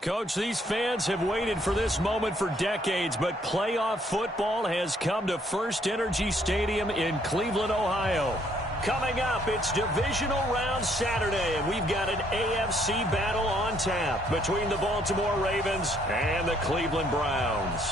Coach, these fans have waited for this moment for decades, but playoff football has come to First Energy Stadium in Cleveland, Ohio. Coming up, it's Divisional Round Saturday, and we've got an AFC battle on tap between the Baltimore Ravens and the Cleveland Browns.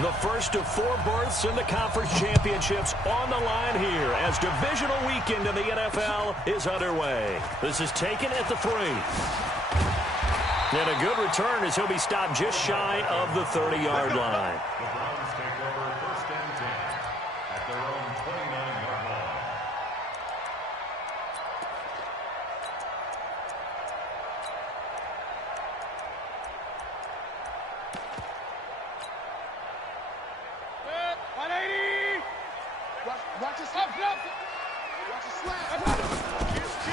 The first of 4 berths in the conference championships on the line here as divisional weekend in the NFL is underway. This is taken at the 3. And a good return as he'll be stopped just shy of the 30-yard line. The Browns take over first and 10 at their own 29-yard line.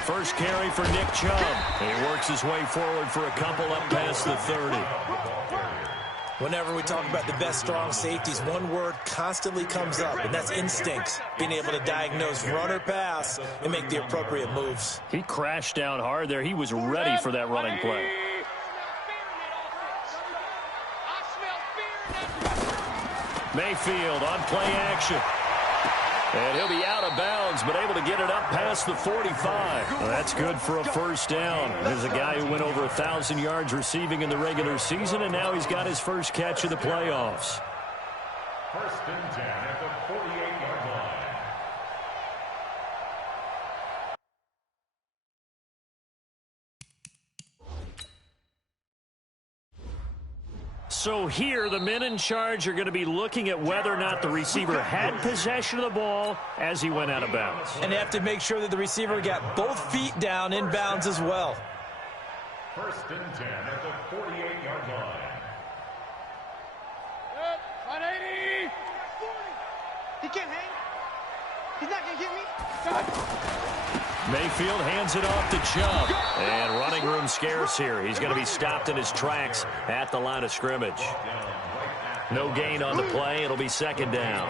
First carry for Nick Chubb. He works his way forward for a couple up past the 30. Whenever we talk about the best strong safeties, one word constantly comes up, and that's instinct. Being able to diagnose run or pass and make the appropriate moves. He crashed down hard there. He was ready for that running play. Mayfield on play action. And he'll be out of bounds, but able to get it up past the 45. Well, that's good for a first down. There's a guy who went over 1,000 yards receiving in the regular season, and now he's got his first catch of the playoffs. First and 10 at the 48-yard line. So here, the men in charge are going to be looking at whether or not the receiver had possession of the ball as he went out of bounds. And they have to make sure that the receiver got both feet down in bounds as well. First and 10 at the 48-yard line. 180. He can't hang. He's not going to get me. Mayfield hands it off to Chubb. And running room scarce here. He's going to be stopped in his tracks at the line of scrimmage. No gain on the play. It'll be second down.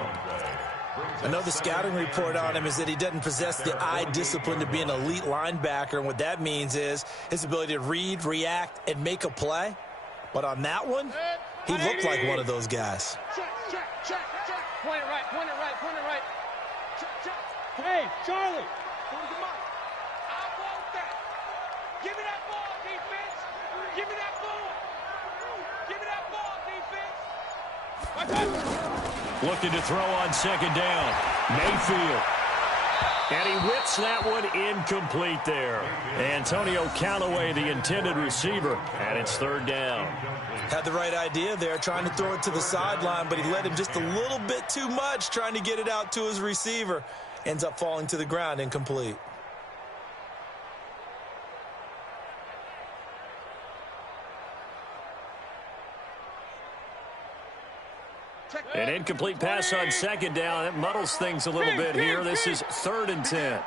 I know the scouting report on him is that he doesn't possess the eye discipline to be an elite linebacker. And what that means is his ability to read, react, and make a play. But on that one, he looked like one of those guys. Check. Point it right. Check. Hey, Charlie. I want that. Give me that ball, defense. Give me that ball, defense. Looking to throw on second down. Mayfield. And he whips that one incomplete there. Antonio Callaway, the intended receiver, and it's third down. Had the right idea there, trying to throw it to the sideline, but he led him just a little bit too much, trying to get it out to his receiver. Ends up falling to the ground, incomplete. An incomplete pass on second down. That muddles things a little bit here. This is third and 10.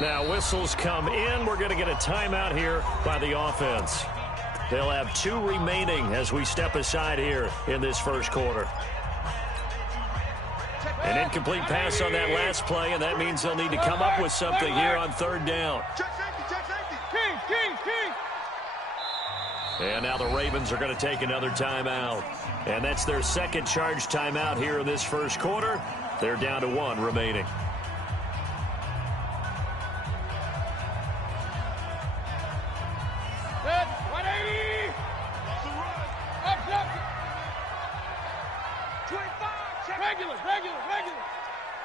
Now whistles come in. We're going to get a timeout here by the offense. They'll have 2 remaining as we step aside here in this first quarter. An incomplete pass on that last play, and that means they'll need to come up with something here on third down. And now the Ravens are going to take another timeout. And that's their second charge timeout here in this first quarter. They're down to 1 remaining.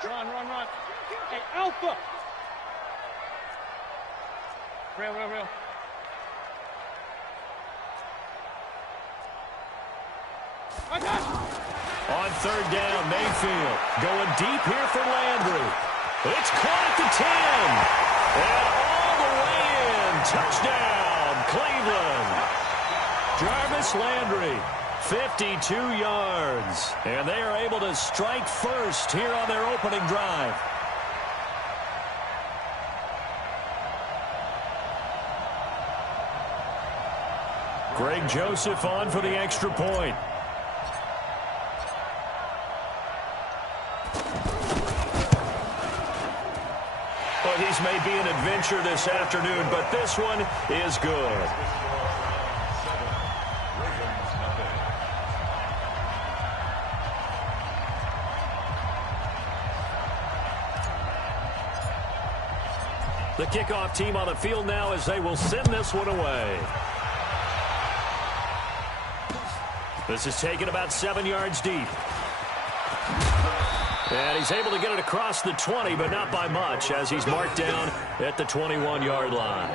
Run. Hey, Alpha. Real. On third down, Mayfield going deep here for Landry. It's caught at the 10. And all the way in. Touchdown, Cleveland. Jarvis Landry, 52 yards. And they are able to strike first here on their opening drive. Greg Joseph on for the extra point. Well, these may be an adventure this afternoon, but this one is good. The kickoff team on the field now as they will send this one away. This is taken about 7 yards deep. And he's able to get it across the 20, but not by much, as he's marked down at the 21-yard line.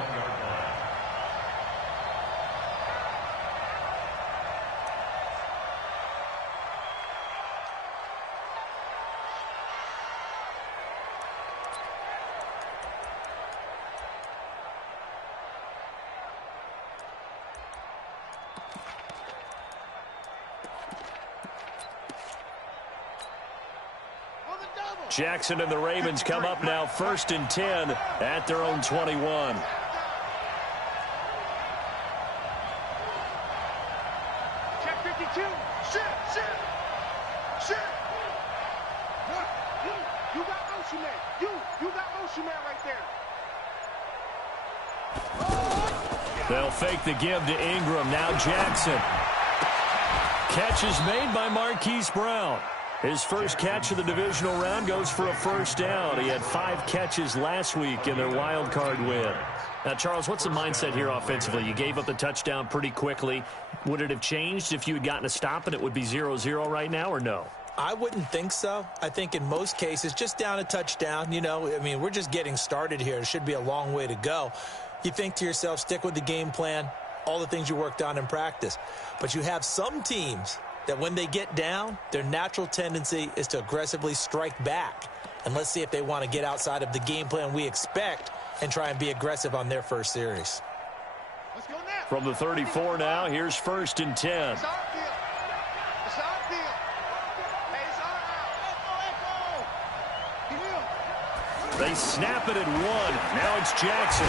Jackson and the Ravens come up now 1st and 10 at their own 21. Check 52. Shit. You got motion man. You got motion man right there. They'll fake the give to Ingram. Now Jackson. Catch is made by Marquise Brown. His first catch of the divisional round goes for a first down. He had 5 catches last week in their wild card win. Now, Charles, what's the mindset here offensively? You gave up the touchdown pretty quickly. Would it have changed if you had gotten a stop and it would be 0-0 right now, or no? I wouldn't think so. I think in most cases, just down a touchdown, we're just getting started here. It should be a long way to go. You think to yourself, stick with the game plan, all the things you worked on in practice. But you have some teams that when they get down, their natural tendency is to aggressively strike back. And let's see if they want to get outside of the game plan we expect and try and be aggressive on their first series. Let's go now. From the 34 now, here's 1st and 10. It's our field. It's our field. Hey, it's our out. Let's go. They snap it at 1. Now it's Jackson.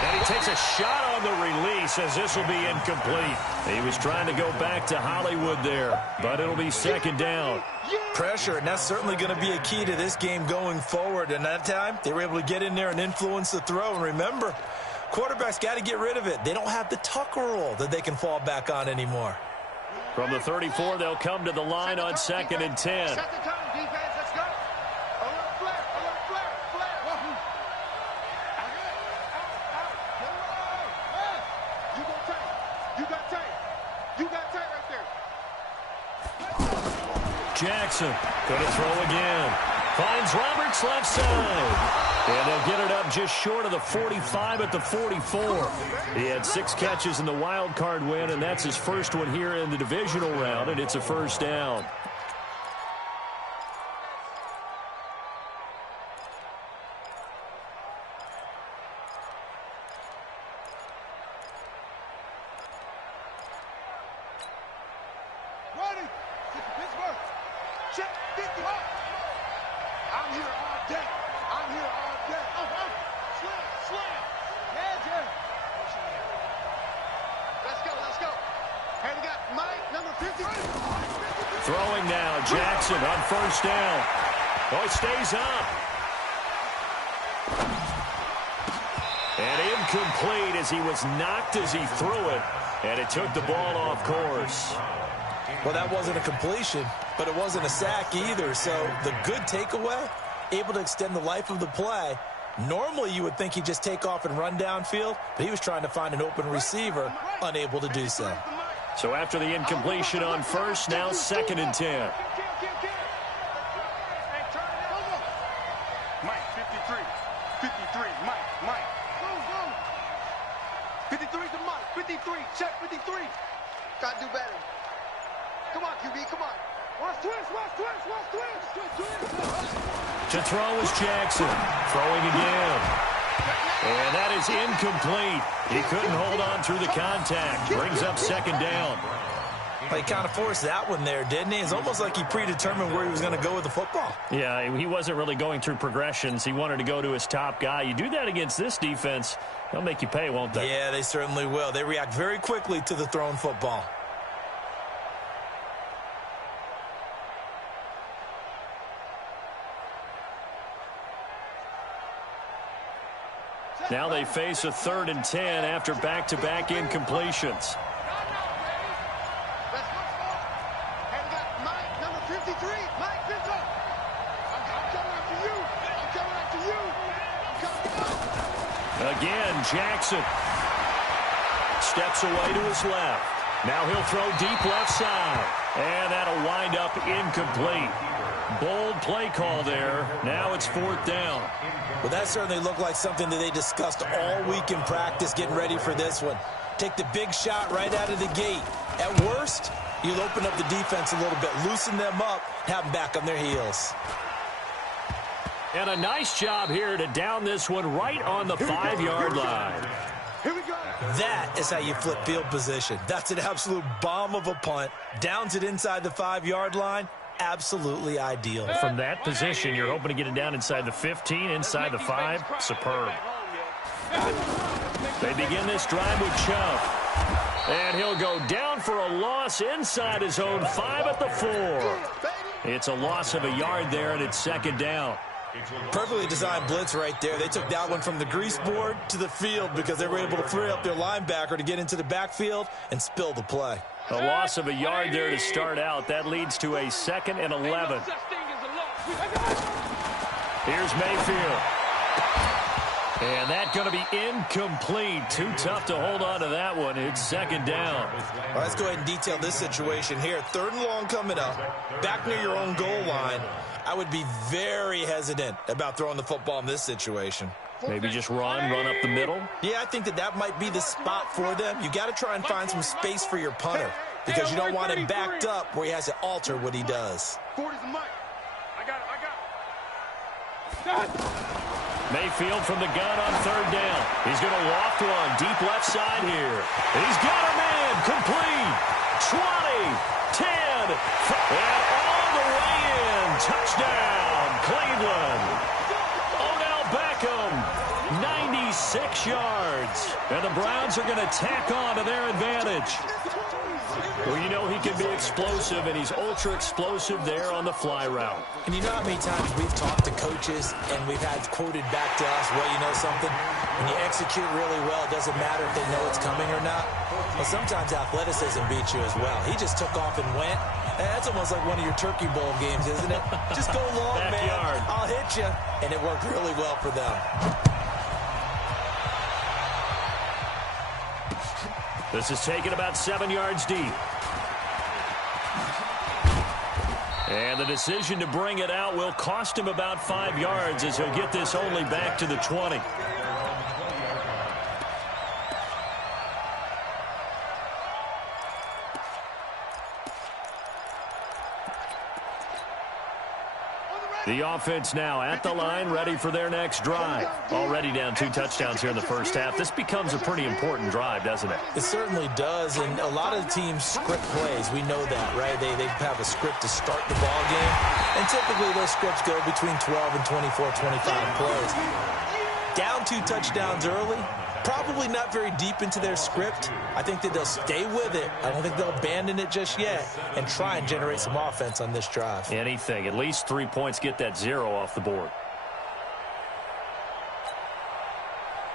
And he takes a shot on the release as this will be incomplete. He was trying to go back to Hollywood there, but it'll be 2nd down. Pressure, and that's certainly going to be a key to this game going forward. And that time, they were able to get in there and influence the throw. And remember, quarterbacks got to get rid of it. They don't have the Tucker rule that they can fall back on anymore. From the 34, they'll come to the line on 2nd and 10. Set the tone, defense. Let's go. A little flare. You got tight right there. Jackson going to throw again. Finds Roberts left side. And they'll get it up just short of the 45 at the 44. He had 6 catches in the wild card win, and that's his first one here in the divisional round, and it's a first down. Throwing now, Jackson on first down. Oh, he stays up. And incomplete as he was knocked as he threw it. And it took the ball off course. Well, that wasn't a completion, but it wasn't a sack either. So the good takeaway, able to extend the life of the play. Normally, you would think he'd just take off and run downfield, but he was trying to find an open receiver, unable to do so. So after the incompletion on first, now 2nd and 10. Mike, 53. 53, Mike. 53 to Mike. 53, check 53. Gotta do better. Come on, QB, come on. Watch twist. To throw is Jackson. Throwing again. And that is incomplete. He couldn't hold on through the contact. Brings up 2nd down. He kind of forced that one there, didn't he? It's almost like he predetermined where he was going to go with the football. Yeah, he wasn't really going through progressions. He wanted to go to his top guy. You do that against this defense, they'll make you pay, won't they? Yeah, they certainly will. They react very quickly to the thrown football. Now they face a 3rd and 10 after back-to-back incompletions. Again, Jackson steps away to his left. Now he'll throw deep left side. And that'll wind up incomplete. Bold play call there. Now it's 4th down. Well, that certainly looked like something that they discussed all week in practice getting ready for this one. Take the big shot right out of the gate. At worst, you'll open up the defense a little bit, loosen them up, have them back on their heels. And a nice job here to down this one right on the 5-yard line. Here we go. That is how you flip field position. That's an absolute bomb of a punt. Downs it inside the 5-yard line. Absolutely ideal. From that position, you're hoping to get it down inside the 15, inside the 5. Superb. They begin this drive with Chubb. And he'll go down for a loss inside his own 5 at the 4. It's a loss of a yard there, and it's 2nd down. Perfectly designed blitz right there. They took that one from the grease board to the field because they were able to free up their linebacker to get into the backfield and spill the play. A loss of a yard there to start out. That leads to a 2nd and 11. Here's Mayfield. And that's going to be incomplete. Too tough to hold on to that one. It's 2nd down. All right, let's go ahead and detail this situation here. 3rd and long coming up. Back near your own goal line. I would be very hesitant about throwing the football in this situation. Maybe just run up the middle. Yeah, I think that might be the spot for them. You got to try and find some space for your punter because you don't want him backed up where he has to alter what he does. 40's the mic. I got it. Mayfield from the gun on 3rd down. He's going to walk one deep left side here. He's got him in. Complete. 20, 10, and all the way in. Touchdown, Cleveland. Odell Beckham, 96 yards. And the Browns are going to tack on to their advantage. Well, you know he can be explosive, and he's ultra-explosive there on the fly route. And you know how many times we've talked to coaches and we've had quoted back to us, well, you know something? When you execute really well, it doesn't matter if they know it's coming or not. Well, sometimes athleticism beats you as well. He just took off and went. And that's almost like one of your Turkey Bowl games, isn't it? Just go long, Backyard. man. I'll hit you. And it worked really well for them. This is taken about 7 yards deep. And the decision to bring it out will cost him about 5 yards as he'll get this only back to the 20. The offense now at the line, ready for their next drive. Already down 2 touchdowns here in the first half. This becomes a pretty important drive, doesn't it? It certainly does, and a lot of the teams script plays. We know that, right? They have a script to start the ball game, and typically those scripts go between 12 and 24, 25 plays. Down 2 touchdowns early, probably not very deep into their script. I think that they'll stay with it. I don't think they'll abandon it just yet and try and generate some offense on this drive. Anything. At least 3 points, get that 0 off the board.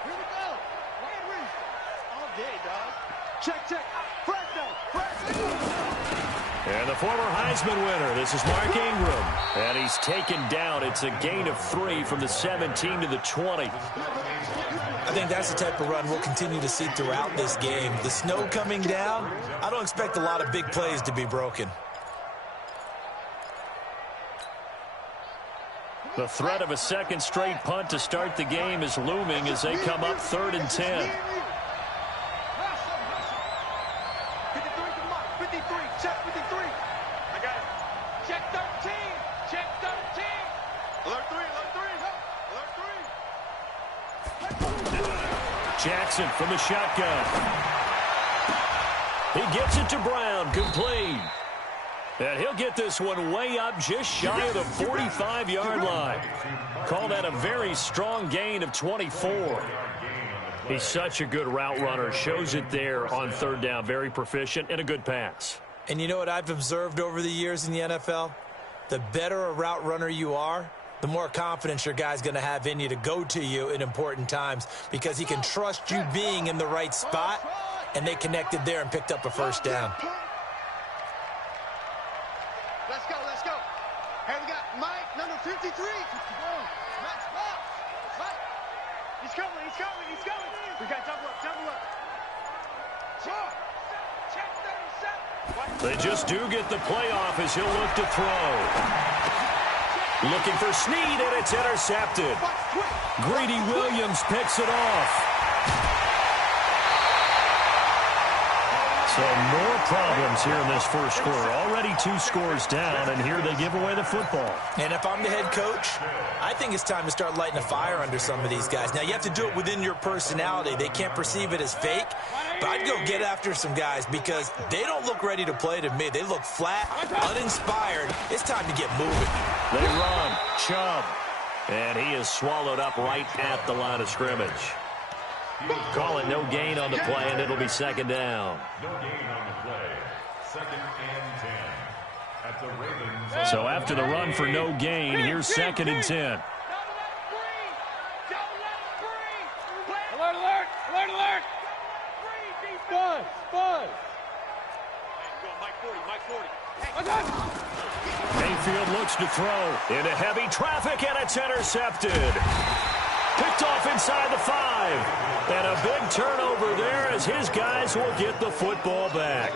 Here we go. Henry. All day, dog. Check. Fresno. And the former Heisman winner, this is Mark Ingram. And he's taken down. It's a gain of 3 from the 17 to the 20. I think that's the type of run we'll continue to see throughout this game. The snow coming down, I don't expect a lot of big plays to be broken. The threat of a second straight punt to start the game is looming as they come up 3rd and 10. 53, check 53. I got it. Check 13. Check 13. Alert 3. Jackson from the shotgun. He gets it to Brown, complete. And he'll get this one way up just shy of the 45-yard line. Call that a very strong gain of 24. He's such a good route runner. Shows it there on third down. Very proficient and a good pass. And you know what I've observed over the years in the NFL? The better a route runner you are, the more confidence your guy's going to have in you to go to you in important times because he can trust you being in the right spot, and they connected there and picked up a first down. Let's go, let's go. Here we got Mike, number 53. Max Box. Mike. He's coming, he's coming, he's coming. We got double up, double up. Sure. Check 37. They just do get the playoff as he'll look to throw. Looking for Snead, and it's intercepted. Greedy Williams picks it off. So more problems here in this first quarter. Already 2 scores down, and here they give away the football. And if I'm the head coach, I think it's time to start lighting a fire under some of these guys. Now, you have to do it within your personality. They can't perceive it as fake, but I'd go get after some guys because they don't look ready to play to me. They look flat, uninspired. It's time to get moving. They run. Chubb. And he is swallowed up right at the line of scrimmage. Call it no gain on the play, and it'll be second down. No gain on the play. 2nd and 10. At the Ravens. So after the run for no gain, here's 2nd and 10. Don't let him breathe. Don't let him breathe. Alert, alert, alert, alert. Buzz, buzz. Go, Mike 40, Mike 40. Mayfield looks to throw into heavy traffic, and it's intercepted. Picked off inside the 5. And a big turnover there as his guys will get the football back.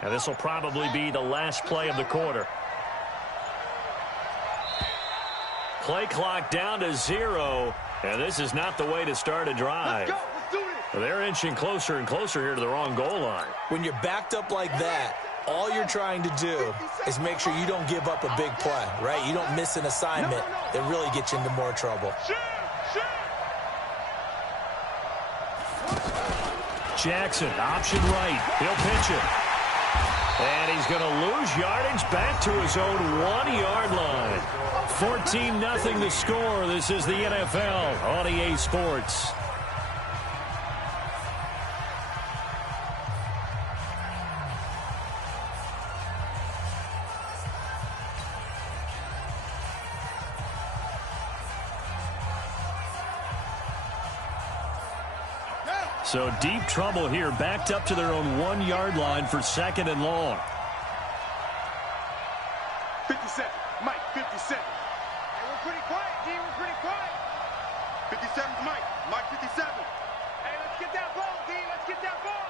And this will probably be the last play of the quarter. Play clock down to 0, and this is not the way to start a drive. They're inching closer and closer here to the wrong goal line. When you're backed up like that, all you're trying to do is make sure you don't give up a big play, right? You don't miss an assignment that really gets you into more trouble. Jackson, option right. He'll pitch it. And he's going to lose yardage back to his own 1-yard line. 14-0 the score. This is the NFL on EA Sports. So deep trouble here, backed up to their own 1-yard line for 2nd and long. 57, Mike, 57. Hey, we're pretty quiet, D, we're pretty quiet. 57's Mike, Mike 57. Hey, let's get that ball, D, let's get that ball.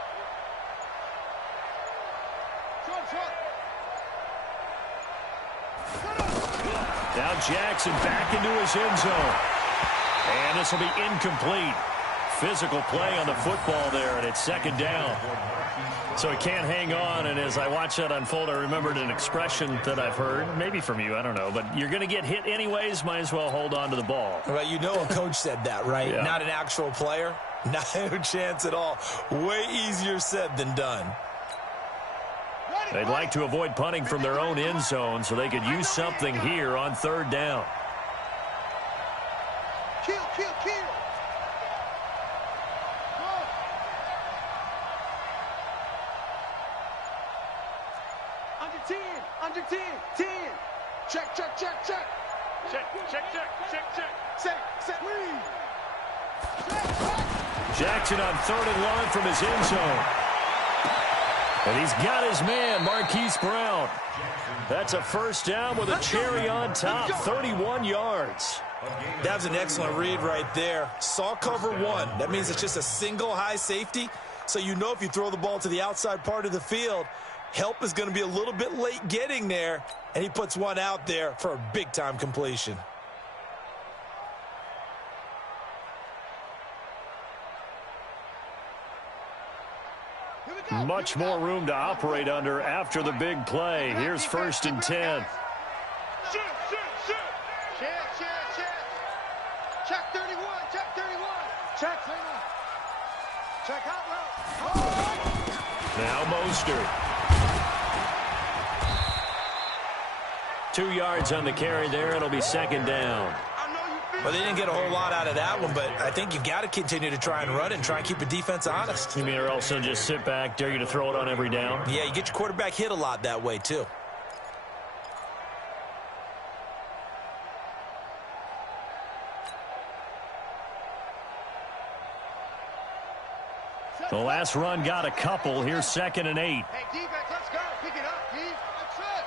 Now Jackson back into his end zone. And this will be incomplete. Physical play on the football there, and it's 2nd down. So he can't hang on, and as I watch that unfold, I remembered an expression that I've heard, maybe from you, I don't know, but you're going to get hit anyways, might as well hold on to the ball. Well, you know a coach said that, right? Yeah. Not an actual player. Not a chance at all. Way easier said than done. They'd like to avoid punting from their own end zone so they could use something here on 3rd down. Kill, kill, kill. Under 10, 10. Check, check, check, check. Check, check, check, check, check. Set, lead. Jackson on 3rd and long from his end zone. And he's got his man, Marquise Brown. That's a first down with a cherry on top, 31 yards. That was an excellent read right there. Saw cover one. That means it's just a single high safety. So you know if you throw the ball to the outside part of the field, help is going to be a little bit late getting there. And he puts one out there for a big-time completion. Much more room to operate under after the big play. Here's 1st and 10. Shoot, shoot, shoot. Check. Check 31, check 31. Check, check out route. Now Mostert. 2 yards on the carry there. It'll be 2nd down. Well, they didn't get a whole lot out of that one, but I think you've got to continue to try and run and try and keep the defense honest. You mean or also just sit back, dare you to throw it on every down? Yeah, you get your quarterback hit a lot that way, too. The last run got a couple. Here's 2nd and 8. Hey, defense, let's go. Pick it up, D. That's it.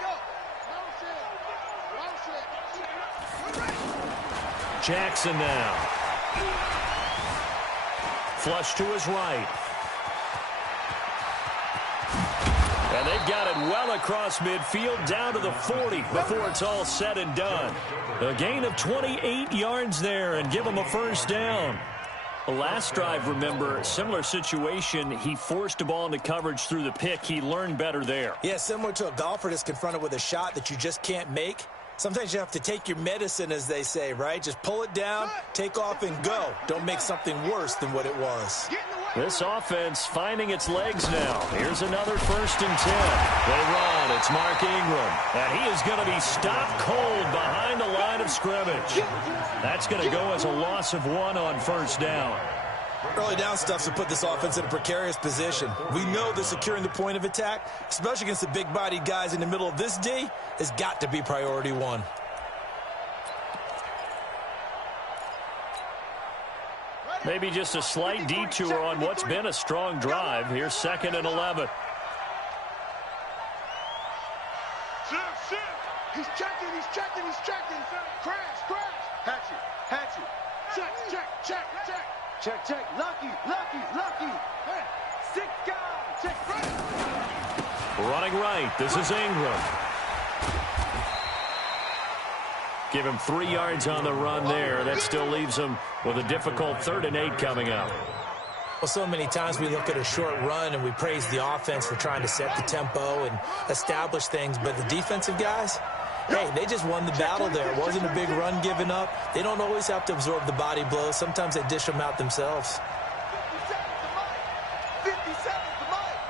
Go. Jackson now. Flush to his right. And they've got it well across midfield down to the 40 before it's all said and done. A gain of 28 yards there and give them a 1st down. The last drive, remember, similar situation. He forced a ball into coverage through the pick. He learned better there. Yeah, similar to a golfer that's confronted with a shot that you just can't make. Sometimes you have to take your medicine, as they say, right? Just pull it down, take off, and go. Don't make something worse than what it was. This offense finding its legs now. Here's another 1st and 10. They run. It's Mark Ingram. And he is going to be stopped cold behind the line of scrimmage. That's going to go as a loss of 1 on 1st down. Early down stuffs will put this offense in a precarious position. We know that securing the point of attack, especially against the big-bodied guys in the middle of this D, has got to be priority 1. Maybe just a slight detour on what's been a strong drive. Here's 2nd and 11. He's checking. Crash. Hatchet. Check. Lucky. Hey, 6 guys. Check right. Running right. This is Ingram. Give him 3 yards on the run there. That still leaves him with a difficult 3rd and 8 coming up. Well, so many times we look at a short run and we praise the offense for trying to set the tempo and establish things, but the defensive guys, hey, they just won the battle there. It wasn't a big run given up. They don't always have to absorb the body blows. Sometimes they dish them out themselves. 57 to Mike.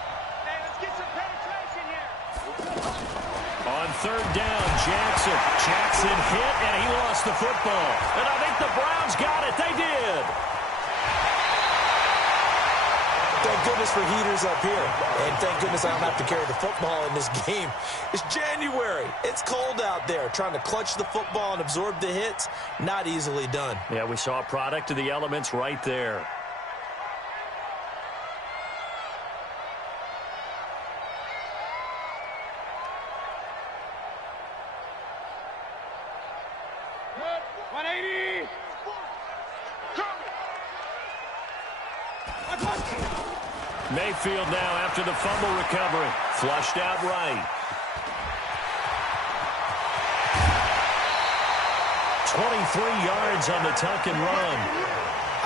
Hey, let's get some penetration here. On 3rd down, Jackson hit, and he lost the football. And I think the Browns got it. They did. Thank goodness for heaters up here. And thank goodness I don't have to carry the football in this game. It's January. It's cold out there. Trying to clutch the football and absorb the hits, not easily done. Yeah, we saw a product of the elements right there. Mayfield now after the fumble recovery. Flushed out right. 23 yards on the tuck and run.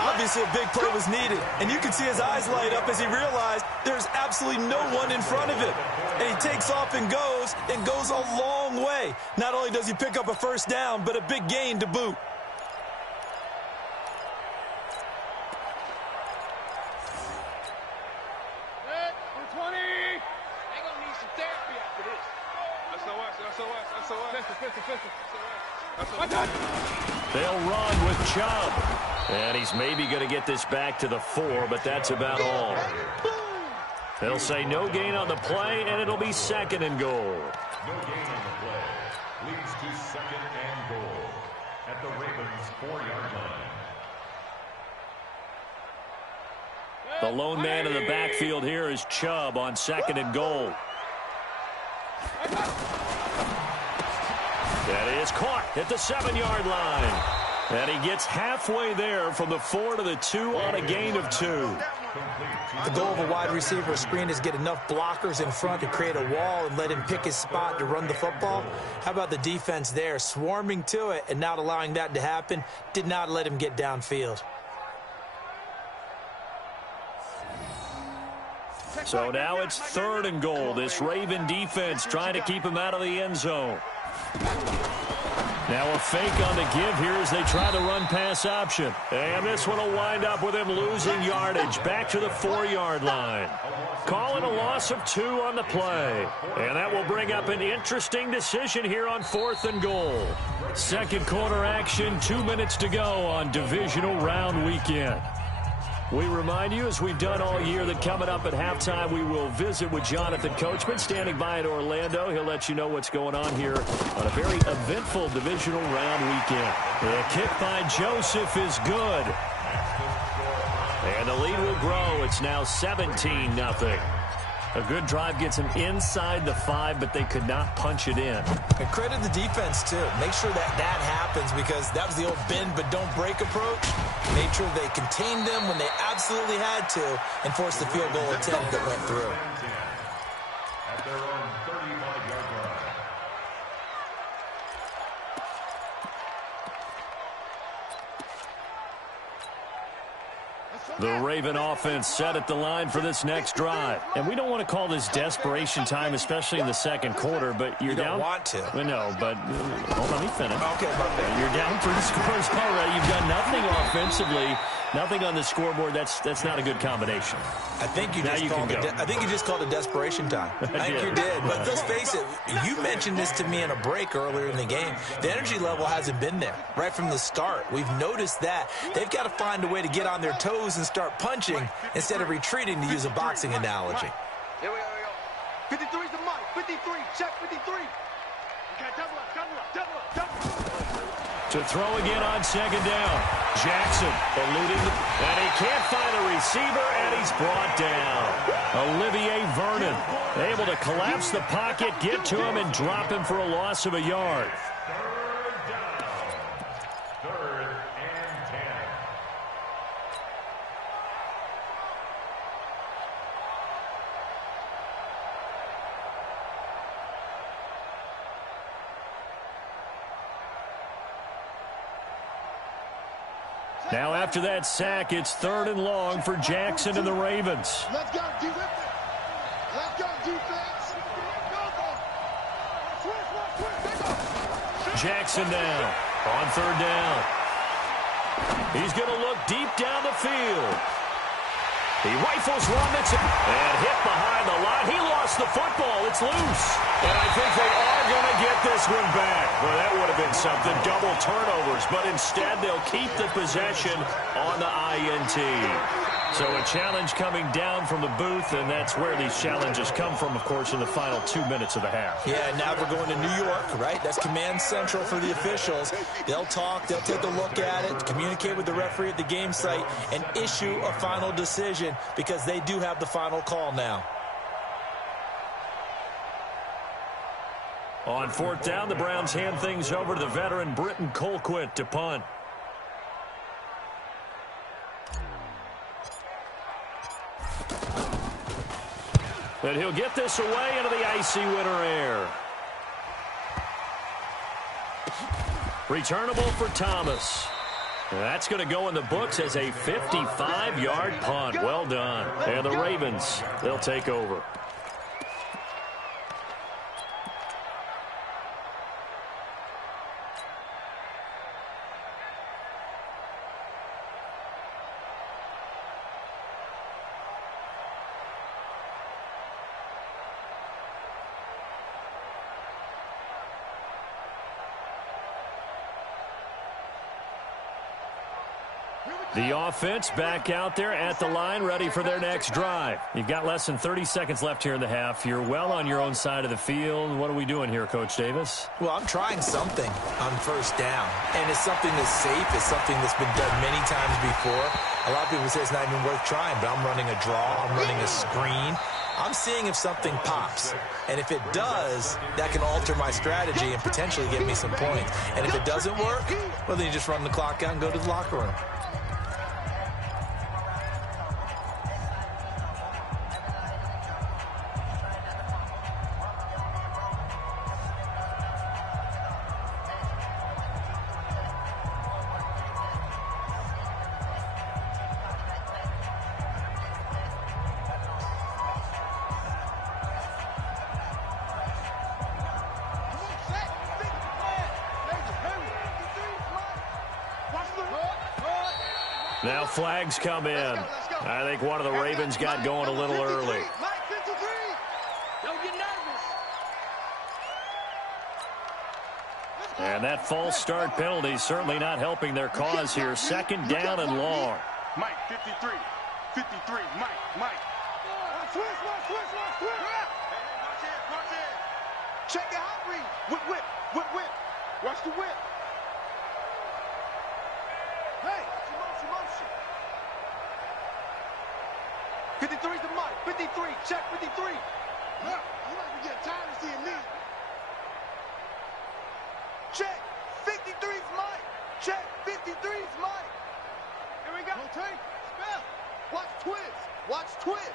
Obviously, a big play was needed, and you can see his eyes light up as he realized there's absolutely no one in front of him. And he takes off and goes a long way. Not only does he pick up a 1st down, but a big gain to boot. They'll run with Chubb. And he's maybe going to get this back to the 4, but that's about all. They'll say no gain on the play, and it'll be 2nd and goal. No gain on the play. Leads to 2nd and goal at the Ravens' 4-yard line. The lone man in the backfield here is Chubb on 2nd and goal. That is caught at the 7-yard line. And he gets halfway there from the 4 to the 2 on a gain of 2. The goal of a wide receiver screen is get enough blockers in front to create a wall and let him pick his spot to run the football. How about the defense there, swarming to it and not allowing that to happen? Did not let him get downfield. So now it's 3rd and goal. This Raven defense trying to keep him out of the end zone. Now a fake on the give here as they try the run-pass option. And this one will wind up with him losing yardage back to the 4-yard line. Calling a loss of 2 on the play. And that will bring up an interesting decision here on 4th and goal. 2nd quarter action, 2 minutes to go on divisional round weekend. We remind you, as we've done all year, that coming up at halftime, we will visit with Jonathan Coachman, standing by in Orlando. He'll let you know what's going on here on a very eventful divisional round weekend. The kick by Joseph is good. And the lead will grow. It's now 17-0. A good drive gets him inside the 5, but they could not punch it in. And credit the defense, too. Make sure that happens, because that was the old bend but don't break approach. Made sure they contained them when they absolutely had to and forced the field goal attempt that went through. At their own 35-yard line. The Raven offense set at the line for this next drive. And we don't want to call this desperation time, especially in the 2nd quarter, but you're down. You don't want to. No, but let me finish. Okay, my bad. You're down 3 scores already. You've done nothing offensively, nothing on the scoreboard. That's not a good combination. I think you just called it desperation time. I think you did. But let's face it, you mentioned this to me in a break earlier in the game. The energy level hasn't been there right from the start. We've noticed that. They've got to find a way to get on their toes and start punching instead of retreating, to use a boxing analogy. Here we go. 53 is the mark. 53. Check 53. Okay, double up. To throw again on 2nd down. Jackson eluding, and he can't find a receiver, and he's brought down. Olivier Vernon able to collapse the pocket, get to him, and drop him for a loss of a yard. 3rd down. 3rd and 10. Now after that sack, it's 3rd and long for Jackson and the Ravens. Let's go, defense. Let's go, defense. Jackson now on 3rd down. He's going to look deep down the field. He rifles one that's and hit behind the line. He lost the football. It's loose. And I think they are going to get this one back. Well, that would have been something. Double turnovers. But instead, they'll keep the possession on the INT. So a challenge coming down from the booth, and that's where these challenges come from, of course, in the final 2 minutes of the half. Yeah, now we're going to New York, right? That's command central for the officials. They'll talk, they'll take a look at it, communicate with the referee at the game site, and issue a final decision, because they do have the final call now. On 4th down, the Browns hand things over to the veteran Britton Colquitt to punt. But he'll get this away into the icy winter air. Returnable for Thomas. That's going to go in the books as a 55-yard punt. Well done. And the Ravens, they'll take over. The offense back out there at the line, ready for their next drive. You've got less than 30 seconds left here in the half. You're well on your own side of the field. What are we doing here, Coach Davis? Well, I'm trying something on first down, and it's something that's safe. It's something that's been done many times before. A lot of people say it's not even worth trying, but I'm running a draw. I'm running a screen. I'm seeing if something pops, and if it does, that can alter my strategy and potentially get me some points. And if it doesn't work, well, then you just run the clock out and go to the locker room. Now flags come in. I think one of the Ravens got going a little early. And that false start penalty is certainly not helping their cause here. Second down and long. Mike, 53. 53, Mike. Switch. Watch it. Check the hot read. Whip. Watch the whip. Hey, motion. 53's the Mike. 53, check 53. You might be getting tired of seeing me. Check. 53's Mike. Check. 53's Mike. Here we go. Rotate. Spell. Watch twist.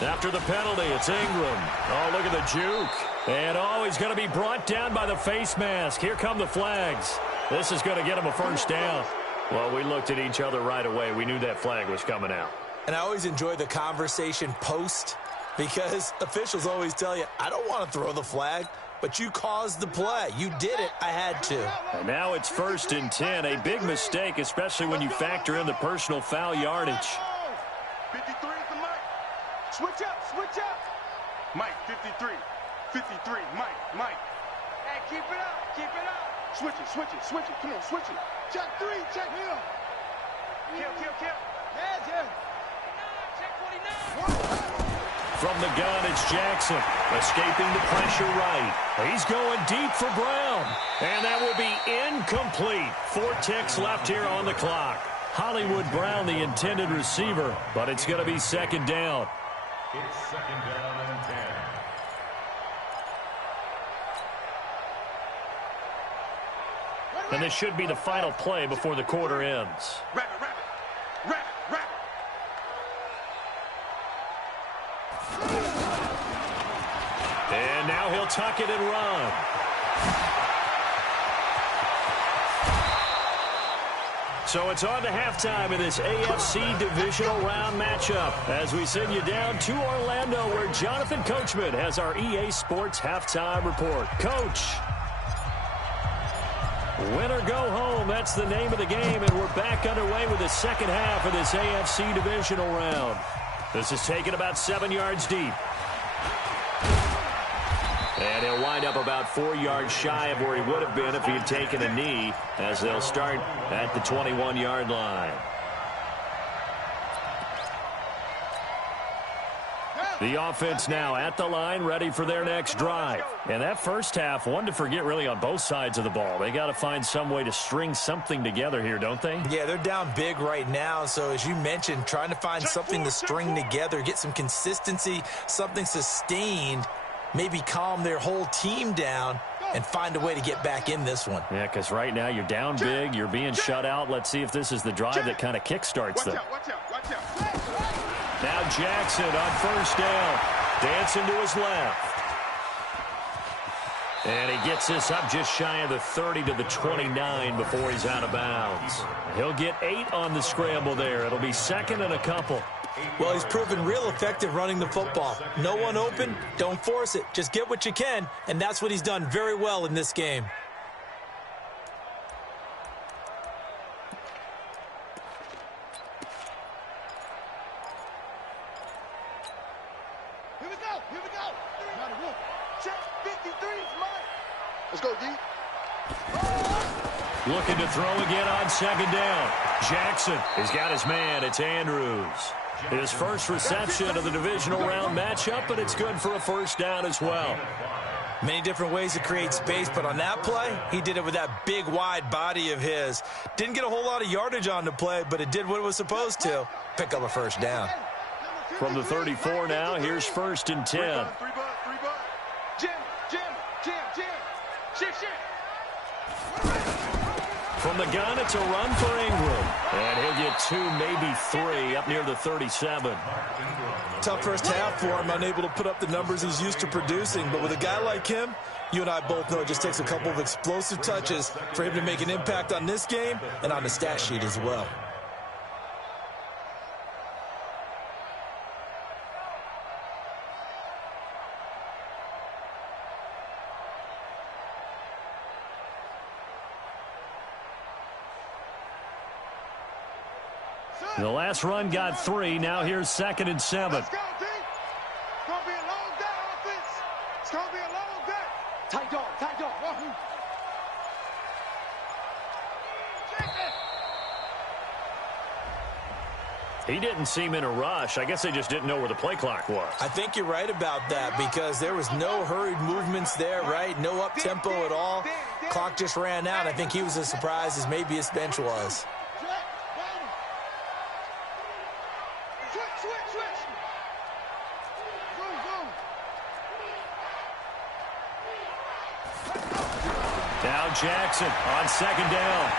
After the penalty, it's Ingram. Oh, look at the juke. And, he's going to be brought down by the face mask. Here come the flags. This is going to get him a first down. Well, we looked at each other right away. We knew that flag was coming out. And I always enjoy the conversation post because officials always tell you, I don't want to throw the flag, but you caused the play. You did it. I had to. And now it's 1st and 10. A big mistake, especially when you factor in the personal foul yardage. 53 is the Mike. Switch up. Mike, 53. 53, Mike. Hey, keep it up. Switch it. Come on, switch it. Check 3, check him. Kill. Yeah. Check 49. From the gun, it's Jackson. Escaping the pressure right. He's going deep for Brown. And that will be incomplete. 4 ticks left here on the clock. Hollywood Brown, the intended receiver, but it's going to be second down. It's second down and 10. And this should be the final play before the quarter ends. Rabbit. And now he'll tuck it and run. So it's on to halftime in this AFC divisional round matchup as we send you down to Orlando where Jonathan Coachman has our EA Sports halftime report. Coach. Win or go home, that's the name of the game, and we're back underway with the second half of this AFC divisional round. This is taken about 7 yards deep. And he'll wind up about 4 yards shy of where he would have been if he had taken a knee, as they'll start at the 21-yard line. The offense now at the line, ready for their next drive. And that first half, one to forget really on both sides of the ball. They got to find some way to string something together here, don't they? Yeah, they're down big right now. So as you mentioned, trying to find something to string together, get some consistency, something sustained, maybe calm their whole team down and find a way to get back in this one. Yeah, because right now you're down big, you're being shut out. Let's see if this is the drive that kind of kickstarts them. Watch out. Now Jackson on first down, dancing to his left. And he gets this up just shy of the 30 to the 29 before he's out of bounds. He'll get 8 on the scramble there. It'll be second and a couple. Well, he's proven real effective running the football. No one open, don't force it. Just get what you can, and that's what he's done very well in this game. Here we go. Check 53's Mike. Let's go, D. Looking to throw again on second down. Jackson has got his man. It's Andrews. His first reception of the divisional round matchup, but it's good for a first down as well. Many different ways to create space, but on that play, he did it with that big, wide body of his. Didn't get a whole lot of yardage on the play, but it did what it was supposed to. Pick up a first down. From the 34 now, here's 1st and 10. From the gun, it's a run for Ingram. And he'll get 2, maybe 3, up near the 37. Tough first half for him, unable to put up the numbers he's used to producing. But with a guy like him, you and I both know it just takes a couple of explosive touches for him to make an impact on this game and on the stat sheet as well. The last run got 3. Now here's 2nd and 7. Let's go, D. It's going to be a long day, offense. It's going to be a long day. Tight dog, tight dog. He didn't seem in a rush. I guess they just didn't know where the play clock was. I think you're right about that because there was no hurried movements there, right? No up-tempo at all. Clock just ran out. I think he was as surprised as maybe his bench was. Now Jackson on second down.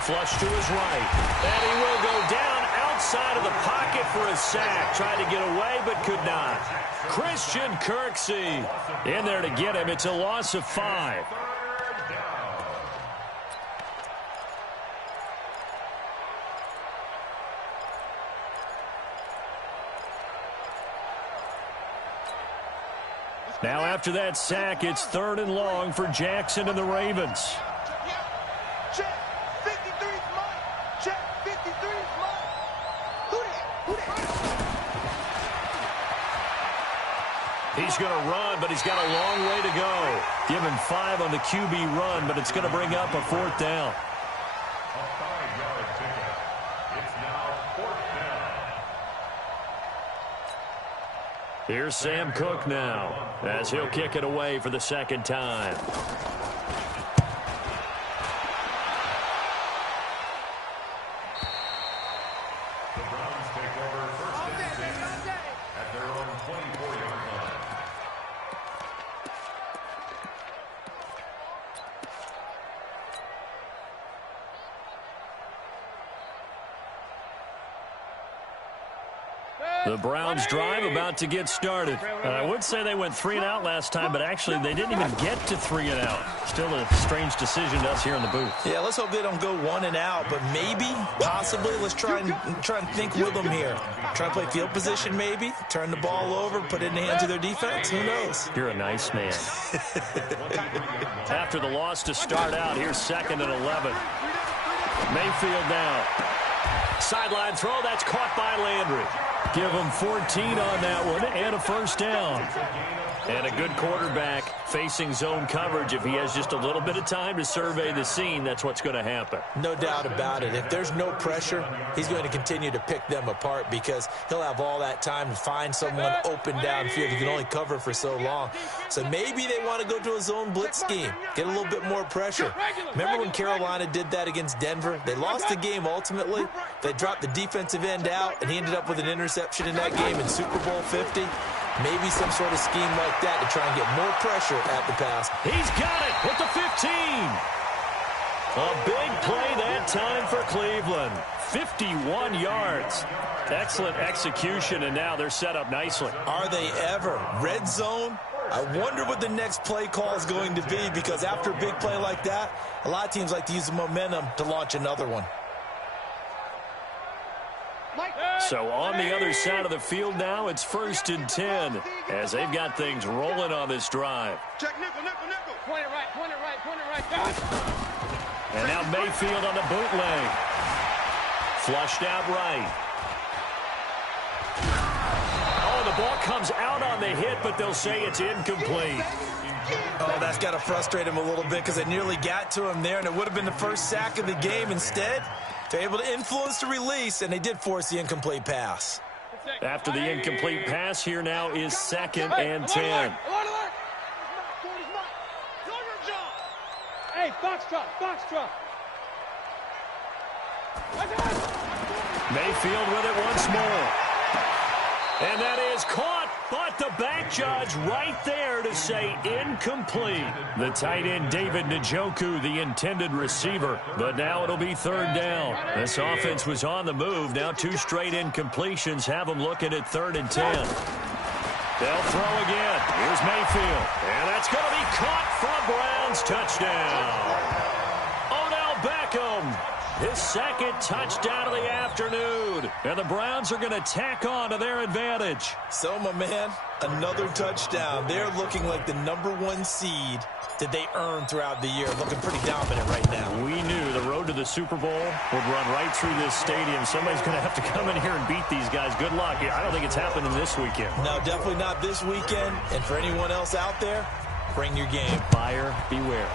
Flush to his right. And he will go down outside of the pocket for a sack. Tried to get away, but could not. Christian Kirksey in there to get him. It's a loss of 5. Now after that sack, it's 3rd and long for Jackson and the Ravens. Check. 53's mine. Check. 53's mine. Who that? He's going to run, but he's got a long way to go. Give him 5 on the QB run, but it's going to bring up a 4th down. A 5-yard pickup. It's now 4th down. Here's Sam Cook now, as he'll kick it away for the 2nd time. The Browns take over 1st and 10 at their own 24-yard line. The Browns drive about to get started. And I would say they went 3 and out last time, but actually they didn't even get to 3 and out. Still a strange decision to us here in the booth. Yeah, let's hope they don't go 1 and out, but maybe, possibly, let's try and think with them here. Try and play field position maybe, turn the ball over, put it in the hands of their defense. Who knows? You're a nice man. After the loss to start out, here's 2nd and 11. Mayfield now. Sideline throw, that's caught by Landry. Give him 14 on that one and a first down. And a good quarterback facing zone coverage. If he has just a little bit of time to survey the scene, that's what's going to happen. No doubt about it. If there's no pressure, he's going to continue to pick them apart because he'll have all that time to find someone open downfield. He can only cover for so long. So maybe they want to go to a zone blitz scheme, get a little bit more pressure. Remember when Carolina did that against Denver? They lost the game ultimately. They dropped the defensive end out, and he ended up with an interception in that game in Super Bowl 50. Maybe some sort of scheme like that to try and get more pressure at the pass. He's got it with the 15. A big play that time for Cleveland. 51 yards. Excellent execution, and now they're set up nicely. Are they ever? Red zone? I wonder what the next play call is going to be because after a big play like that, a lot of teams like to use the momentum to launch another one. So on the other side of the field now, it's 1st and 10 as they've got things rolling on this drive. Check nickel, nickel, nickel. Point it right, point it right, point it right. And now Mayfield on the bootleg. Flushed out right. Oh, the ball comes out on the hit, but they'll say it's incomplete. Oh, that's got to frustrate him a little bit because they nearly got to him there, and it would have been the first sack of the game. Instead, they're able to influence the release, and they did force the incomplete pass. After the incomplete pass, here now is 2nd and 10. Hey, Foxtrot. Mayfield with it once more. And that is caught, but the back judge right there to say incomplete. The tight end, David Njoku, the intended receiver. But now it'll be 3rd down. This offense was on the move. Now 2 straight incompletions have them looking at 3rd and 10. They'll throw again. Here's Mayfield. And that's going to be caught for a Browns touchdown. Odell Beckham. His 2nd touchdown of the afternoon. And the Browns are going to tack on to their advantage. So, my man, another touchdown. They're looking like the #1 seed that they earned throughout the year. Looking pretty dominant right now. We knew the road to the Super Bowl would run right through this stadium. Somebody's going to have to come in here and beat these guys. Good luck. I don't think it's happening this weekend. No, definitely not this weekend. And for anyone else out there, bring your game. Buyer beware.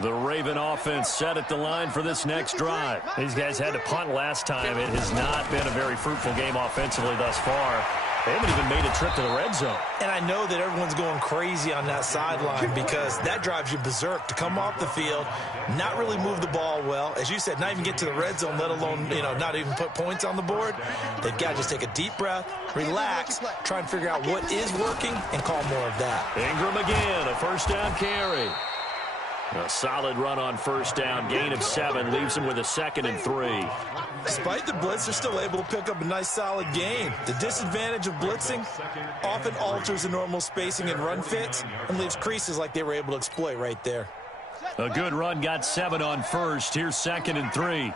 The Raven offense set at the line for this next drive. These guys had to punt last time. It has not been a very fruitful game offensively thus far. They haven't even made a trip to the red zone. And I know that everyone's going crazy on that sideline because that drives you berserk to come off the field, not really move the ball well. As you said, not even get to the red zone, let alone, not even put points on the board. They've got to just take a deep breath, relax, try and figure out what is working, and call more of that. Ingram again, a 1st down carry. A solid run on 1st down. Gain of 7 leaves them with a 2nd and 3. Despite the blitz, they're still able to pick up a nice solid gain. The disadvantage of blitzing often alters the normal spacing and run fits and leaves creases like they were able to exploit right there. A good run got 7 on 1st. Here's 2nd and 3.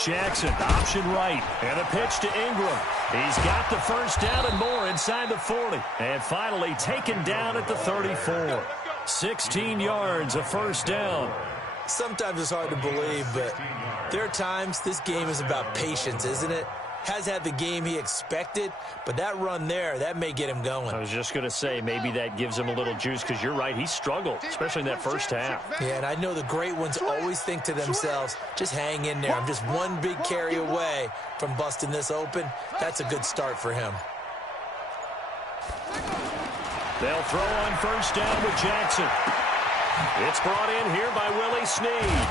Jackson, option right, and a pitch to Ingram. He's got the 1st down and more inside the 40. And finally taken down at the 34. 16 yards, a 1st down. Sometimes it's hard to believe, but there are times this game is about patience, isn't it? Has had the game he expected, but that run there, that may get him going. I was just going to say, maybe that gives him a little juice because you're right, he struggled, especially in that 1st half. Yeah, and I know the great ones always think to themselves, just hang in there. I'm just one big carry away from busting this open. That's a good start for him. They'll throw on 1st down with Jackson. It's brought in here by Willie Snead.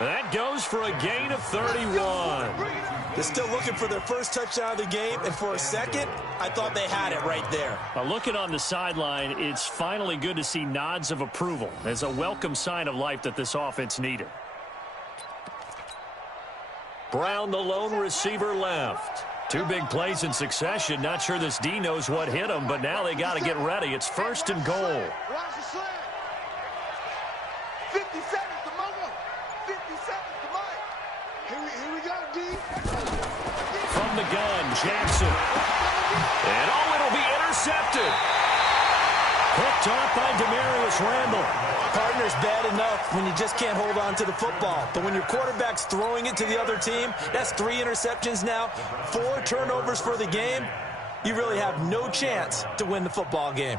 That goes for a gain of 31. They're still looking for their 1st touchdown of the game, and for a second, I thought they had it right there. Looking on the sideline, it's finally good to see nods of approval. It's a welcome sign of life that this offense needed. Brown, the lone receiver, left. 2 big plays in succession. Not sure this D knows what hit him, but now they got to get ready. It's 1st and goal. 50 seconds to Momo. 50 seconds to Mike. Here we go, D. From the gun, Jackson. And it'll be intercepted. Picked off by Demarius Randall. Partner's bad enough when you just can't hold on to the football. But when your quarterback's throwing it to the other team, that's 3 interceptions now, 4 turnovers for the game. You really have no chance to win the football game.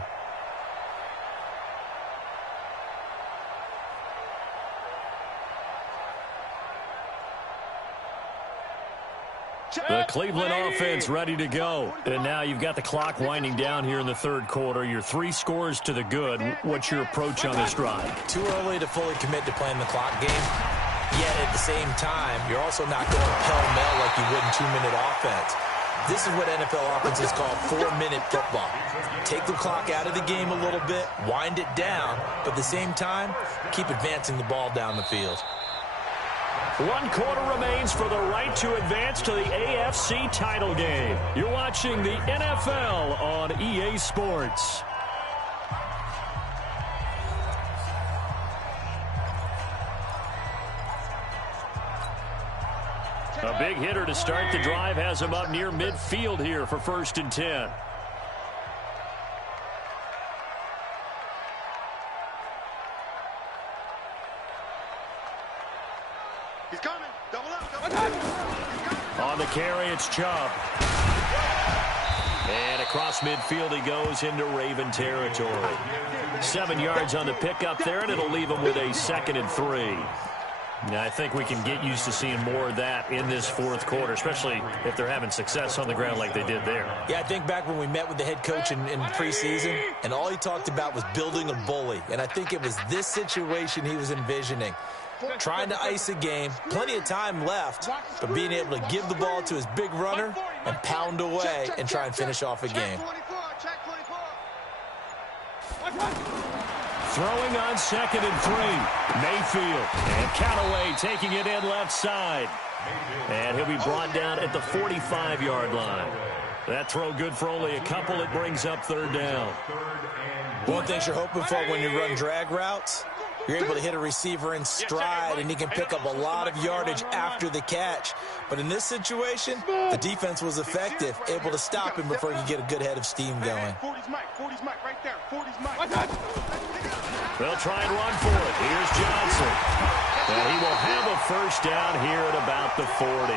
The Cleveland offense ready to go. And now you've got the clock winding down here in the 3rd quarter. You're 3 scores to the good. What's your approach on this drive? Too early to fully commit to playing the clock game. Yet at the same time, you're also not going pell-mell like you would in 2-minute offense. This is what NFL offenses call 4-minute football. Take the clock out of the game a little bit, wind it down, but at the same time, keep advancing the ball down the field. 1 quarter remains for the right to advance to the AFC title game. You're watching the NFL on EA Sports. A big hitter to start the drive has him up near midfield here for 1st and 10. He's coming. Double up. Double up. On the carry, it's Chubb. And across midfield he goes into Raven territory. 7 yards on the pickup there, and it'll leave him with a 2nd and 3. Now, I think we can get used to seeing more of that in this 4th quarter, especially if they're having success on the ground like they did there. Yeah, I think back when we met with the head coach in preseason, and all he talked about was building a bully. And I think it was this situation he was envisioning. Trying to ice a game, plenty of time left, but being able to give the ball to his big runner and pound away and try and finish off a game. Throwing on 2nd and 3. Mayfield. And Callaway taking it in left side. And he'll be brought down at the 45-yard line. That throw good for only a couple. It brings up 3rd down. One of the things you're hoping for when you run drag routes, you're able to hit a receiver in stride, and he can pick up a lot of yardage after the catch. But in this situation, the defense was effective, able to stop him before he could get a good head of steam going. 40's Mike, right there. 40's Mike. They'll try and run for it. Here's Johnson. And he will have a 1st down here at about the 40.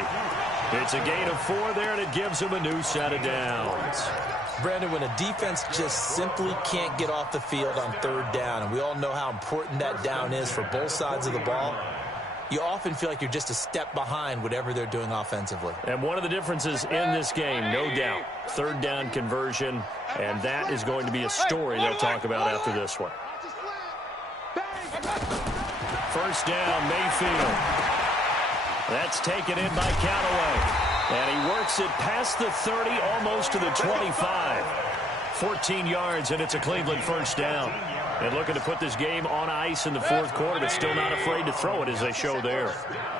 It's a gain of 4 there, and it gives him a new set of downs. Brandon, when a defense just simply can't get off the field on 3rd down, and we all know how important that down is for both sides of the ball, you often feel like you're just a step behind whatever they're doing offensively. And one of the differences in this game, no doubt, 3rd down conversion, and that is going to be a story they'll talk about after this one. 1st down, Mayfield. That's taken in by Callaway. And he works it past the 30, almost to the 25. 14 yards, and it's a Cleveland 1st down. And looking to put this game on ice in the 4th quarter, but still not afraid to throw it as they show there.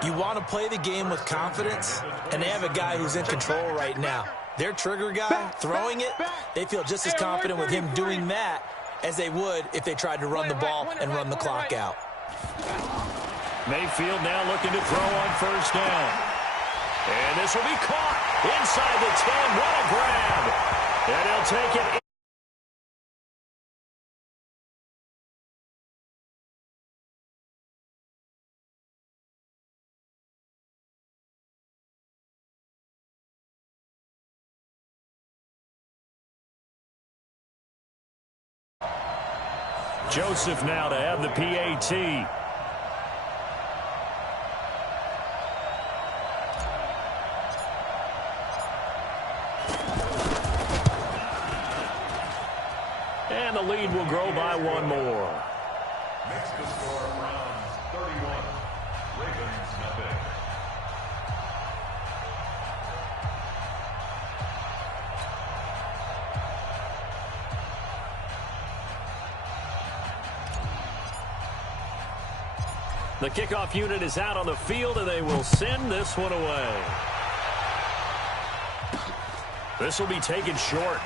You want to play the game with confidence, and they have a guy who's in control right now. Their trigger guy, throwing it, they feel just as confident with him doing that as they would if they tried to run the ball and run the clock out. Mayfield now looking to throw on 1st down. And this will be caught inside the 10. What a grab. And he'll take it. Joseph now to have the PAT. And the lead will grow by 1 more. Next to score, Browns 31, Ravens nothing. The kickoff unit is out on the field, and they will send this one away. This will be taken short.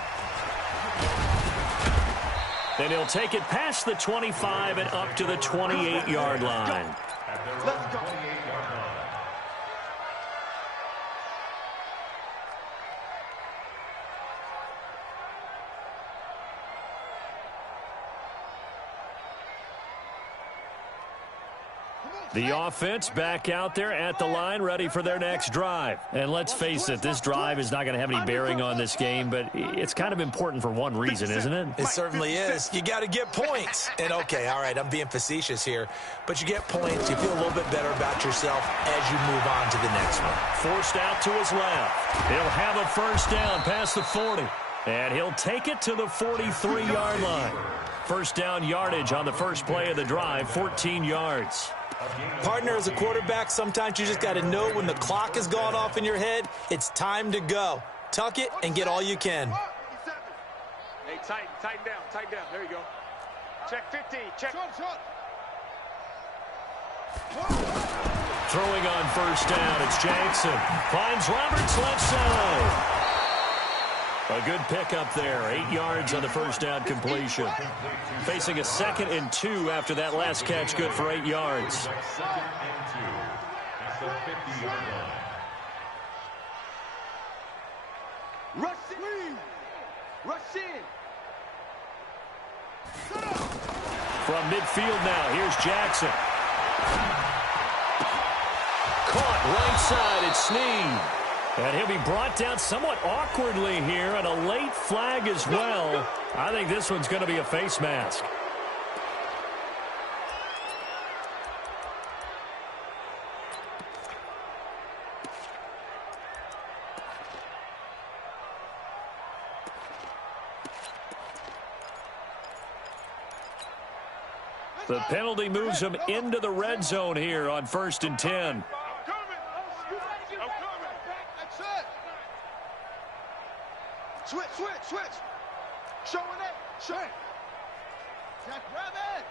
Then he'll take it past the 25 and up to the 28-yard line. Let's go. The offense back out there at the line, ready for their next drive. And let's face it, this drive is not going to have any bearing on this game, but it's kind of important for one reason, isn't it? It certainly is. You got to get points. And, okay, all right, I'm being facetious here, but you get points. You feel a little bit better about yourself as you move on to the next one. Forced out to his left. He'll have a 1st down past the 40. And he'll take it to the 43-yard line. 1st down yardage on the first play of the drive, 14 yards. Partner, as a quarterback, sometimes you just got to know when the clock has gone off in your head, it's time to go. Tuck it and get all you can. Hey, tighten down. There you go. Check 15. Check. Throwing on 1st down, it's Jackson. Finds Roberts left side. A good pickup there. 8 yards on the 1st down completion. Facing a 2nd and 2 after that last catch, good for 8 yards. 2nd and 2 at the 50-yard line. Rush in. Rush in. From midfield now, here's Jackson. Caught right side, it's Snead. And he'll be brought down somewhat awkwardly here, and a late flag as well. I think this one's going to be a face mask. The penalty moves him into the red zone here on 1st and 10. Switch. Showing it. Jack Rabbit.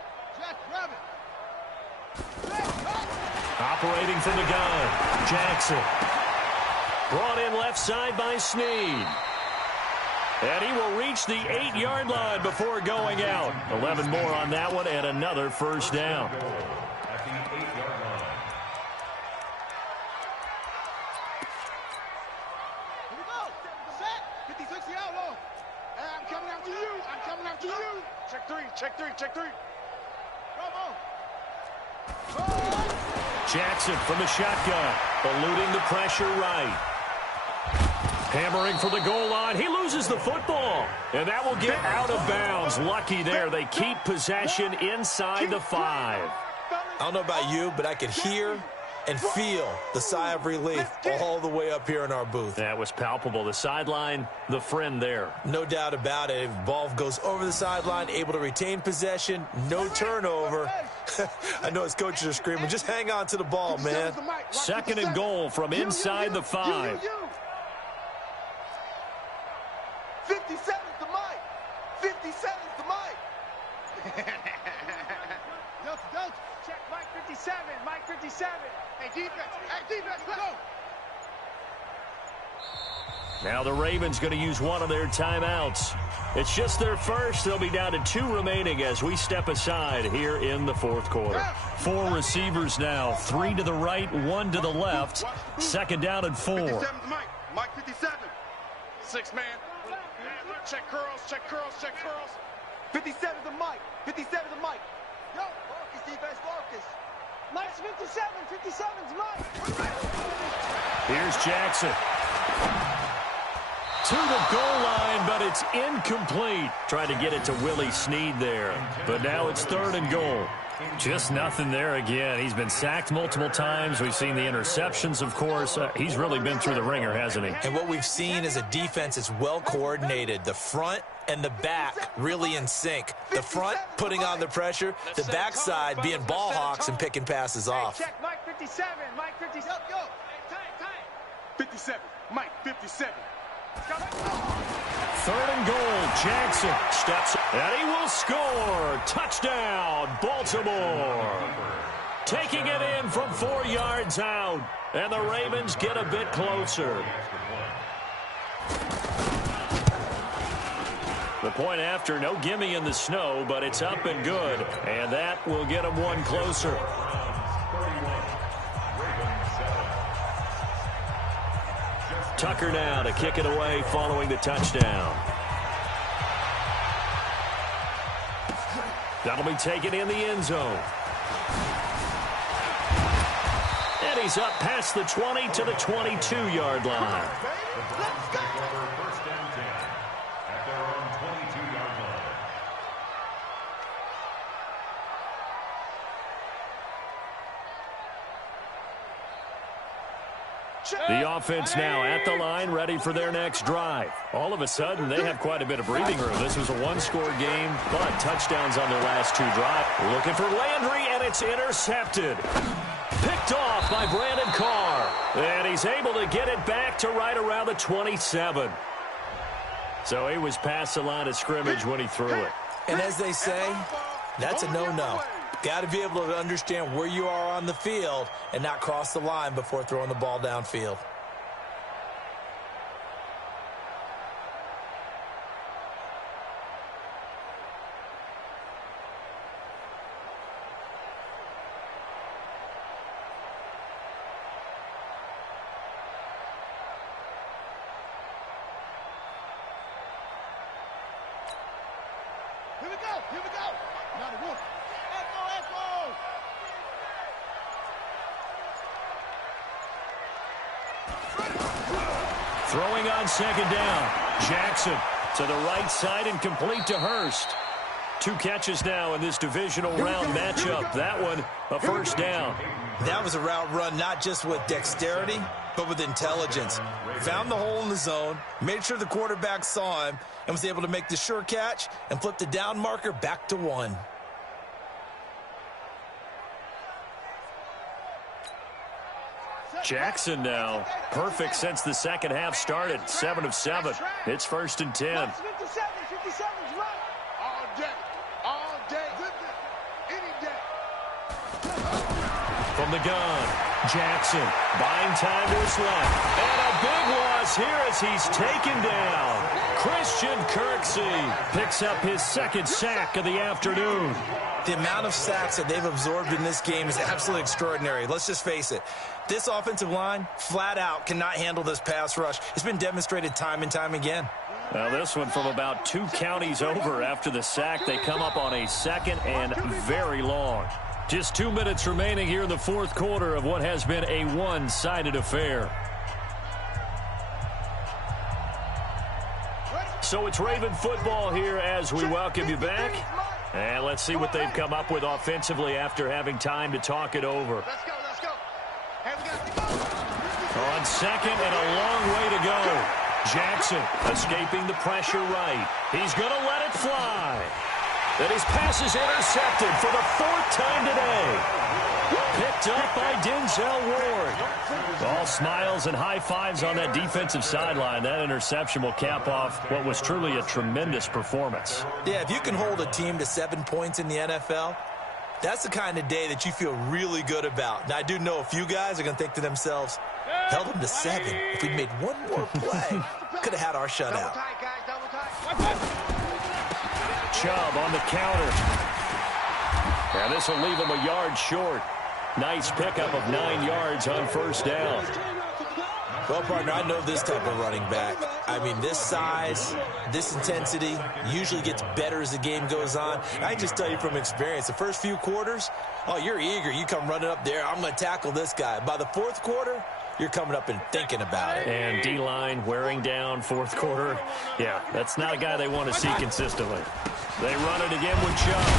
Operating from the gun, Jackson. Brought in left side by Snead. And he will reach the 8-yard line before going out. 11 more on that one and another first down. At the 8-yard line. Here we go. Set. 56 out low. Hey, I'm coming after you. Check three. Bravo. Jackson from the shotgun, eluding the pressure right. Hammering for the goal line. He loses the football. And that will get out of bounds. Lucky there. They keep possession inside the 5. I don't know about you, but I could hear and feel the sigh of relief all the way up here in our booth. That was palpable. The sideline, the friend there. No doubt about it. If ball goes over the sideline, able to retain possession, no turnover. I know his coaches are screaming, just hang on to the ball, man. 2nd and goal from inside the 5. 57's the mic. 57's the mic. Don't. Check Mike 57. Hey, defense, go. Now the Ravens going to use one of their timeouts. It's just their first. They'll be down to 2 remaining as we step aside here in the 4th quarter. 4 receivers now, 3 to the right, 1 to the left. 2nd down and 4. 57's the mic. Mike 57. 6 man. Check curls. 57's the mic. Yo, focus, defense, focus. Mike's 57. 57's Mike. Here's Jackson. To the goal line, but it's incomplete. Tried to get it to Willie Snead there. But now it's 3rd and goal. Just nothing there again. He's been sacked multiple times. We've seen the interceptions, of course. He's really been through the ringer, hasn't he? And what we've seen is a defense that's well coordinated. The front and the back really in sync. The front putting on the pressure, the backside being ball hawks and picking passes off. Check Mike 57. 57. Mike 57. 3rd and goal. Jackson steps and he will score. Touchdown, Baltimore. Taking it in from 4 yards out. And the Ravens get a bit closer. The point after, no gimme in the snow, but it's up and good. And that will get them 1 closer. Tucker now to kick it away following the touchdown. That'll be taken in the end zone. And he's up past the 20 to the 22-yard line. Let's go. First down 10 at their own 22-yard line. The offense now at the line, ready for their next drive. All of a sudden, they have quite a bit of breathing room. This was a 1-score game, but touchdowns on their last 2 drives. Looking for Landry, and it's intercepted. Picked off by Brandon Carr. And he's able to get it back to right around the 27. So he was past the line of scrimmage when he threw it. And as they say, that's a no-no. Got to be able to understand where you are on the field and not cross the line before throwing the ball downfield. go. Here we go. Now the wolf. Throwing on second down. Jackson to the right side and complete to Hurst. 2 catches now in this divisional round matchup. That one, a first down. That was a route run not just with dexterity, but with intelligence. Found the hole in the zone, made sure the quarterback saw him, and was able to make the sure catch and flip the down marker back to 1. Jackson now, perfect since the second half started. 7 of 7. It's 1st and 10. 57's right. All day. All day. Any day. From the gun, Jackson buying time to his left. And a big loss here as he's taken down. Christian Kirksey picks up his 2nd sack of the afternoon. The amount of sacks that they've absorbed in this game is absolutely extraordinary. Let's just face it. This offensive line, flat out, cannot handle this pass rush. It's been demonstrated time and time again. Now this one from about 2 counties over after the sack. They come up on a 2nd and very long. Just 2 minutes remaining here in the 4th quarter of what has been a one-sided affair. So it's Raven football here as we welcome you back. And let's see what they've come up with offensively after having time to talk it over. Let's go, let's go. Hey, we got to go. On 2nd and a long way to go. Jackson escaping the pressure right. He's going to let it fly. And his pass is intercepted for the 4th time today. Picked up by Denzel Ward. All smiles and high fives on that defensive sideline. That interception will cap off what was truly a tremendous performance. Yeah, if you can hold a team to 7 points in the NFL, that's the kind of day that you feel really good about. Now, I do know a few guys are going to think to themselves, held them to 7. If we'd made one more play, could have had our shutout. Double tight, guys, double tight. Chubb on the counter. And this will leave him a yard short. Nice pickup of 9 yards on 1st down. Well, partner, I know this type of running back. I mean, this size, this intensity usually gets better as the game goes on. I can just tell you from experience, the first few quarters, oh, you're eager. You come running up there, I'm going to tackle this guy. By the 4th quarter, you're coming up and thinking about it. And D-line wearing down 4th quarter. Yeah, that's not a guy they want to see consistently. They run it again with Chubb.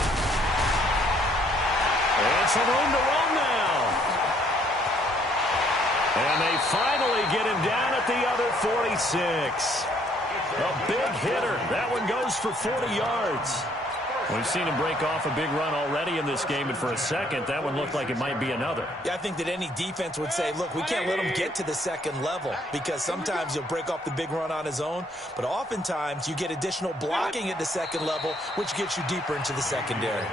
And some room to run now. And they finally get him down at the other 46. A big hitter. That one goes for 40 yards. We've seen him break off a big run already in this game, and for a second, that one looked like it might be another. Yeah, I think that any defense would say, look, we can't let him get to the 2nd level, because sometimes he'll break off the big run on his own, but oftentimes you get additional blocking at the 2nd level, which gets you deeper into the secondary.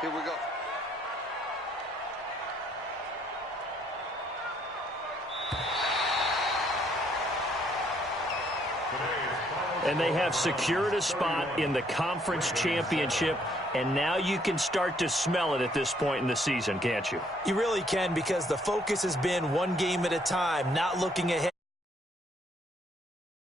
Here we go. And they have secured a spot in the conference championship, and now you can start to smell it at this point in the season, can't you? You really can, because the focus has been one game at a time, not looking ahead.